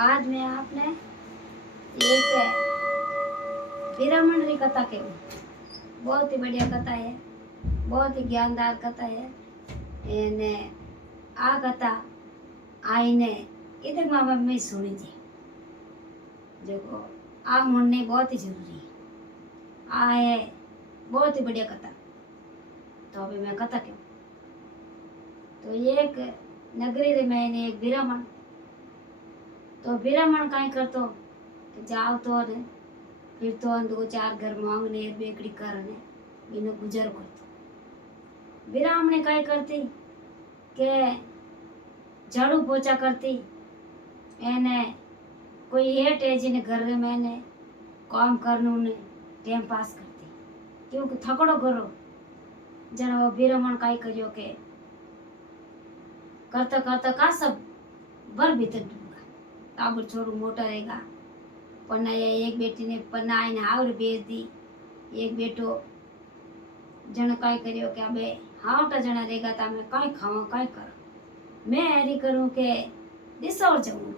आज मैं आपने एक पिरामिड की कथा कहूँ। बहुत ही बढ़िया कथा है, बहुत ही ज्ञानदार कथा है। एने आ कथा आईने इधर माँ बाप में सुनी थी। देखो आ होने बहुत ही जरूरी है। आ है बहुत ही बढ़िया कथा। तो अभी मैं कथा कहूँ। तो एक नगरी रे मैंने एक ब्राह्मण, तो ब्राह्मण कहीं करतो कि जाओ तो ने फिर तो दो चार घर मांगने बेकड़ी करने इन्हें गुजर करतो। ब्राह्मण कहीं करती के झाड़ू पोछा करती, एने कोई हेट है जिन्हें घर में मैंने काम करने ने टाइम पास करती, क्योंकि थकड़ो करो जन वो ब्राह्मण कहीं करियो के करता करता का सब भर भीतर डूबा। ताबड़ छोड़ू मोटा रहेगा। पन्ना या एक बेटी ने पन्ना आईने हावड़ बेच दी। एक बेटो जन काई करियो के अबे हावटा जना रहेगा तो मैं काई खावा काई करूं। मैं ऐरी करूं के दिसौर जाऊं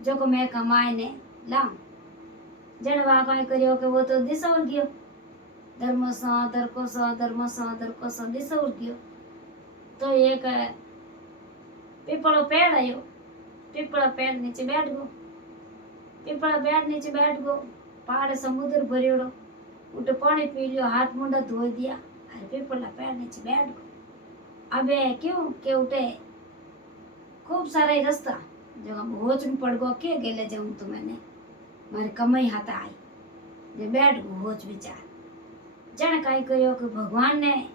जो को मैं कमाए ने लाऊं। जन वा काई करियो के वो तो दिसौर गयो। धर्मसा दिसौर गयो। तो एक पीपड़ो पेड़ आयो। पीपड़ा पेड़ नीचे बैठ गो। पीपड़ा पेड़ नीचे बैठ गो। पहाड़ समुद्र भरियोड़ो। उठे पानी पी लियो, हाथ मुंडा धो दिया, अरे पीपड़ा पेड़ नीचे बैठ गो। अबे क्यों के उठे खूब सारा ही रास्ता जो होच में पड़ गो के गेले जाऊं तो मैंने मारे कमाई हाथ आई जे बैठ गो होच विचार। जन काई करियो कि भगवान ने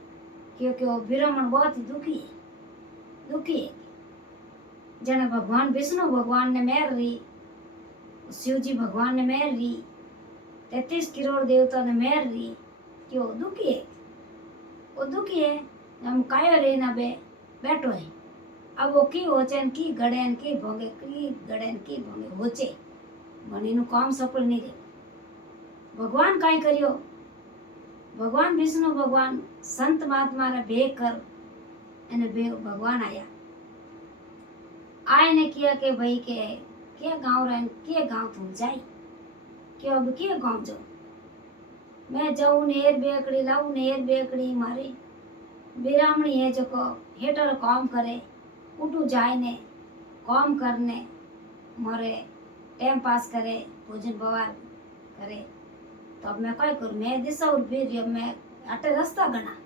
क्योंकि वो ब्राह्मण बहुत ही दुखी है। जन भगवान विष्णु भगवान ने मेहर री, शिव जी भगवान ने मेहर री, 33 करोड़ देवता ने मेहर री कि वो दुखी है। वो दुखी है हम कायो रे ना बे बैठो है। अब वो की होचे की गड़ेन की भोंगे होचे बनी नु काम सफल नहीं रे। भगवान काई करियो, भगवान विष्णु भगवान संत महात्मा रे भे कर एने बे भगवान आया। आए ने किया के भाई के गांव रहन के गांव तुम जाई के अब के गांव जाओ। मैं जाऊं नेर बेकड़ी लाऊं नेर बेकड़ी मारी ब्राह्मणी है जो को हेटर काम करे उठू जाए ने काम करने मोरे टाइम पास करे भोजन बवार करे। तो अब मैं क्या करूं, मैं दिशा और फिर मैं अटे रास्ता गना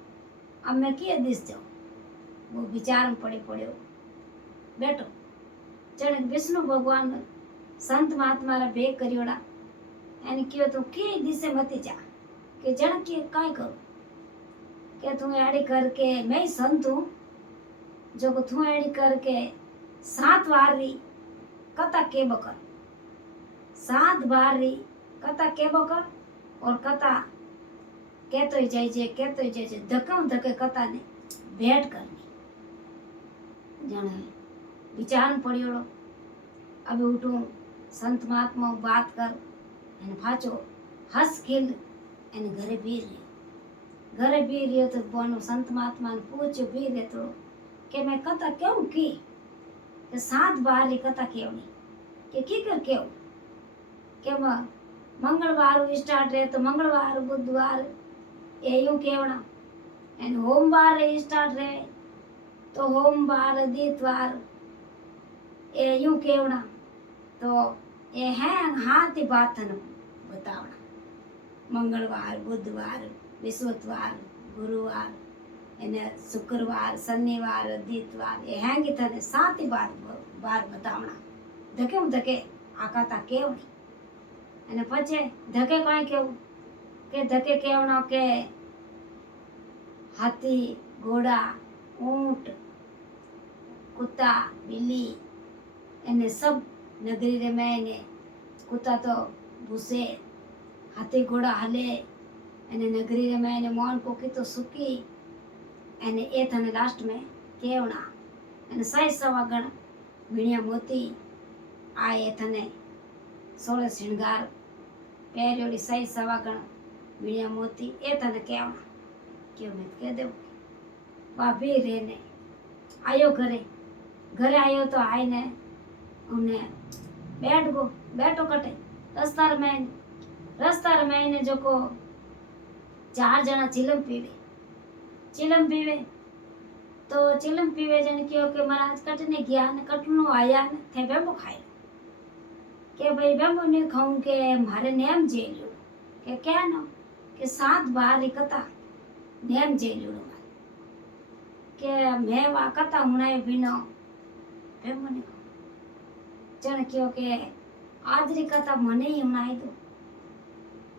अब मैं किए दिस जाऊं। वो विचार में पड़े बैठो जन विष्णु भगवान संत महात्मा रा भेग करियोड़ा एने कियो तो के दिसे मती जा के जन के काय करो के तू एड़ी करके मैं ही संत हूं जो को तू एड़ी करके 7 बार री कथा के बकर 7 बार री कथा के बकर और कथा कहतो ही जाए धके कथा ने भेंट करनी। जन विचार में पड़ियोड़ो अब उठूं संत महात्मा बात कर एने फाचो हस खिल एने घरे भी रियो तो बोनो संत महात्मा ने पूछो भी रे तो के मैं कथा क्यों की के 7 बार री कथा क्यों के की कर क्यों के मंगलवार स्टार्ट रहे तो मंगलवार बुधवार ये यूं केवना एने होमवार स्टार्ट रहे तो होमवार आदितवार ये यूं केवना तो ये है हाथ बात बतावना मंगलवार बुधवार विश्ववार गुरुवार एने शुक्रवार शनिवार आदितवार ये हैंगी थने 7 बार बतावना धके आकाता केवनी एने पछे धके काई केव के धके केवना के हाथी घोड़ा ऊंट कुत्ता बिल्ली एने सब नगरी रे मैंने कुत्ता तो भूसे हाथी घोड़ा हले एने नगरी रे मैंने मोहन कोकी तो सुकी एने ए थने लास्ट में केवना एने 6 गण मीणिया मोती आए थने 16 श्रृंगार पैरोड़ी 6 गण मीणिया मोती ए थने केवना क्यों मैं कह दे वा भी रहने आयो घरे आयो तो आए ने उन्हें बैठ गो बैठो कटे रस्ता रमाईने जो को 4 जना चिलम पीवे तो चिलम पीवे जन क्यों के महाराज कटने गया ने कटनो आया ने थे बेम्बो खाए के भाई बेम्बो नहीं खाऊं के मारे नेम जेल्यो के क्या नो के 7 बार ही कथा नेम जेल्यो के मैं वा कथा हुनाए बिनो बेम्बो नहीं जन क्यों के आदरी कथा मने ही हुनाई दो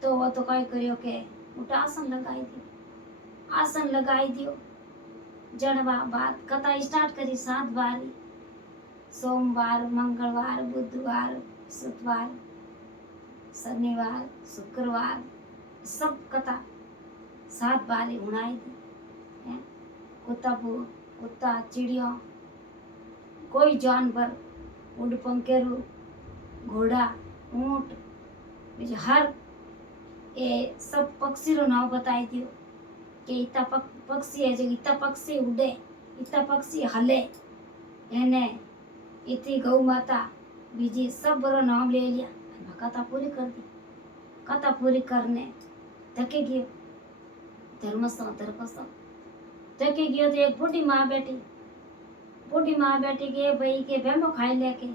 तो वो तो कई करियो के उठा आसन लगाई दियो जड़वा बात कथा स्टार्ट करी 7 बार सोमवार मंगलवार बुधवार शुक्रवार शनिवार शुक्रवार सब कथा 7 बार उड़ाई दी कुत्ता चिड़िया कोई जानवर उड़ पंखेरू घोड़ा ऊंट बीजे हर ए सब पक्षी रो नाम बताई दियो के इतना पक्षी है जो इतना पक्षी उड़े इतना पक्षी हले एने इतनी गौ माता बीजी सब रो नाम ले लिया कथा पूरी कर दी कथा पूरी करने थके गयो धर्मस्थल थके गयो तो एक बूढ़ी माँ बैठी के भाई के बेम्बो खाई लेके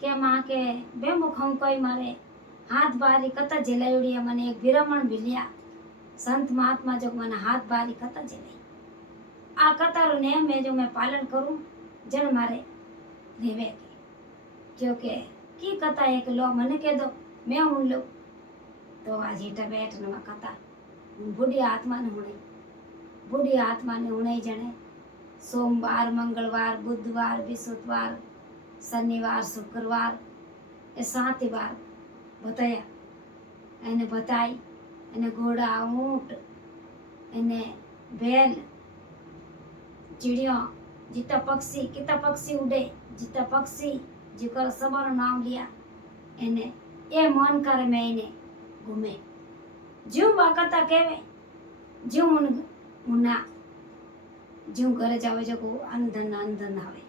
के माँ के बेम्बो खाऊं कोई मारे हाथ बारी कथा झेलायोड़ी है मने एक विरमण मिलिया संत महात्मा जो मैंने हाथ बारी कथा झेलाई आ कथा रो नेम है जो मैं पालन करूं जन मारे रेवे के क्योंकि की कथा एक लो मने कह दो मैं उन लो तो आज हीटा बैठ न कथा बूढ़ी आत्मा ने हुणे जने सोमवार मंगलवार बुधवार बृहस्पतिवार शनिवार शुक्रवार ये 7 बार बताया એને बताई એને घोड़ा ऊंट એને बैल चिड़िया जितना पक्षी कितना पक्षी उड़े जितना पक्षी जिकर सबर नाम लिया એને એ मन करे मैं इन्हें घूमे ज्यों वाकता कहवे ज्यों उना ज्यों घरे जावे जो अंधन आवे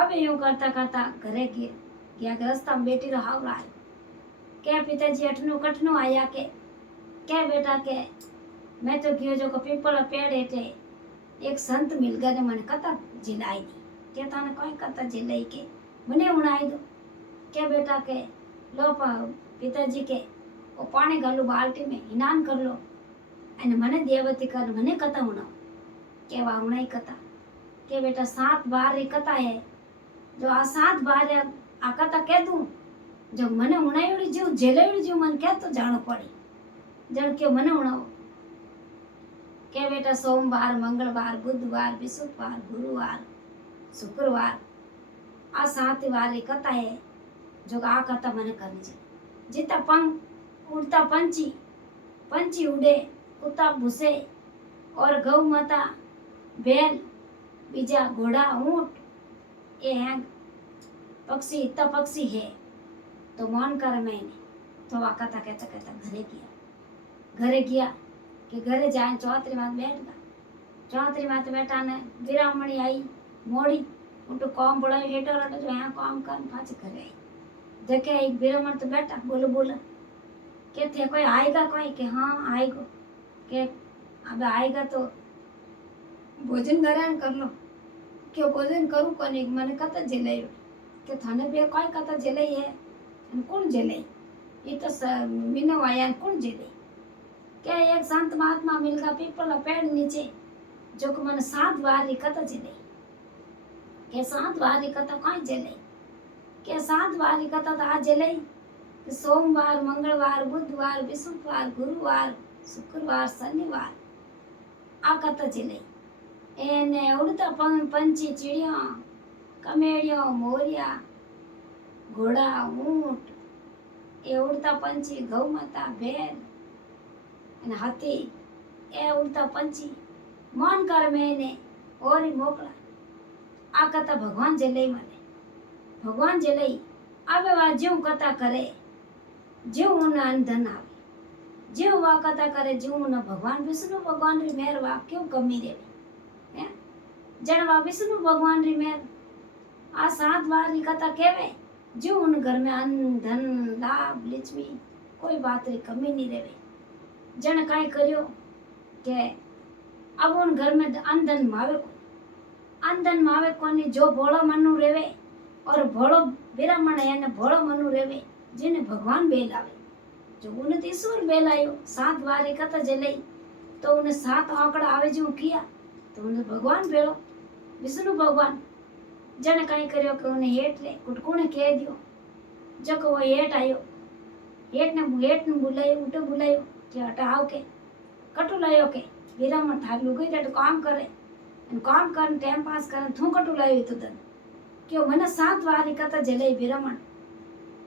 अब यूं करता करता घरे गया रास्ता में बैठी रहा क्या पिताजी अठनो कठनो आया के क्या बेटा के मैं तो गयो जो पीपल पेड़ हेठे एक संत मिल गए मैंने कथा झिलाई दी क्या थाने कोई कथा झिलाई के मने उड़ाई दो क्या बेटा के लो पिताजी के वो पानी गालू बाल्टी में स्नान कर लो अने मने देवती कर मने कथा उड़ाओ के वा उड़ाई कथा के बेटा 7 बार री कथा है जो आ 7 बार आ कथा कह दूं जो मने उड़ायोड़ी जो झेलायोड़ी जो मन क्या तो जानो पड़ी जन के मने उड़ाओ के बेटा सोमवार मंगलवार बुधवार बृहस्पतिवार गुरुवार शुक्रवार आ 7 बार री कथा है जो आ कथा मने करनी चाहिए जितना पंख उड़ता पंछी उड़े कुत्ता भूसे और गौ माता बैल बीजा घोड़ा ऊंट ये हैं पक्षी इतना पक्षी है तो मन कर मैंने तो वह कथा कहता घरे गया कि घरे जाए चौधरी मात बैठ गया चौधरी मात बैठा ने विरामणी आई मोड़ी उनको काम बुलाई हेटो रटो जो यहाँ काम कर पाछे घरे आई देखे एक विरामण तो बैठा बोलो के थे कोई आएगा कोई के हाँ आएगा के अब आएगा तो भोजन ग्रहण कर लो क्यों भोजन करूँ कोनी मैंने कथा झेलाई के थाने पे कोई कथा झेलाई है कौन झेलाई ये तो मीनो आया कौन झेलाई क्या एक संत महात्मा मिल गया पीपल पेड़ नीचे जो कि मैंने 7 बार ही कथा झेलाई के 7 बार ही कथा कौन झेलाई के 7 बार ही कथा तो आज झेलाई सोमवार मंगलवार बुधवार बृहस्पतिवार गुरुवार शुक्रवार शनिवार आ कथा झेलाई एने उड़ता पंछी चिड़िया कमेड़िया मोरिया घोड़ा ऊंट ए उड़ता पंछी गौ माता बैल हाथी ए उड़ता पंछी मन कर मैंने और ही मोकला आ कथा भगवान जलई अब वा ज्यों कथा करे ज्यों उन अंधन आवे ज्यों वा कथा करे ज्यों उन भगवान विष्णु भगवान री मेहर वा क्यों कमी देवी जन वा विष्णु भगवान री मेहर आ 7 बार की कथा केवे जो उन घर में अन्न धन लाभ लिचवी कोई बात री कमी नहीं रहे। जन काई करियो के अब उन घर में अन्न धन मावे को अन्न धन मावे कोनी जो भोळो मनु रेवे और भोळो ब्राह्मण है ने भोळो मनु रेवे जिने भगवान बेलावे जो उन्हें तो ईश्वर बेलायो 7 बार की कथा जे लई तो उन्हें 7 आंकड़ा आवे जो किया तो उन्हें भगवान बेलो विष्णु भगवान जने कई करियो कि उन्हें हेठ ले कुटकुणे कह दियो जो को वो हेठ आयो हेठ ने बुलायो उठे बुलायो कि हटा आओ के कटु लायो के विरामण थाक लुगई तो काम करे काम कर टाइम पास कर थू कटु लायो तो दन क्यों मने 7 वारी कथा जले विरामण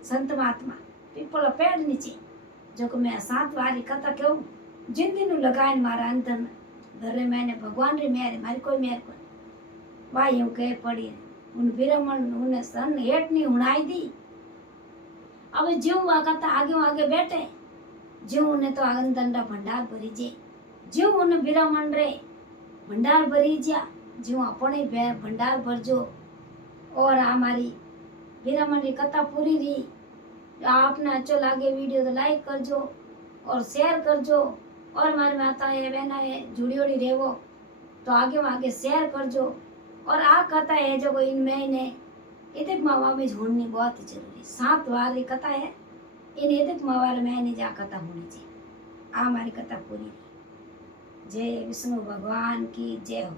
संत महात्मा पीपल पेड़ नीचे जो को मैं 7 वारी कथा कहूं जिंदगी नु लगाइन मारा अंदर घरे मैंने भगवान री मेहर मारी कोई मेहर कोई वाई यूं कह पड़ी उन विरामण उन्हें सन हेठ नहीं हुणाई दी अब जीव आ कथा आगे बैठे जीव उन्हें तो अंदर भंडार भरी जे जीव उन्हें विरामण रे भंडार भरी जा जीव अपने भंडार भरजो और हमारी विरामण की कथा पूरी रही। आपने अच्छो लागे वीडियो तो लाइक करजो और शेयर करजो और हमारी माता है बहना है जुड़ी उड़ी रेवो तो आगे शेयर करजो और आ कथा है जो कोई इनमें ने इतक मावा में जोड़नी बहुत जरूरी 7 बार की कथा है इन इतक मावार में नहीं जा कथा होनी चाहिए। आ हमारी कथा पूरी। जय विष्णु भगवान की जय हो।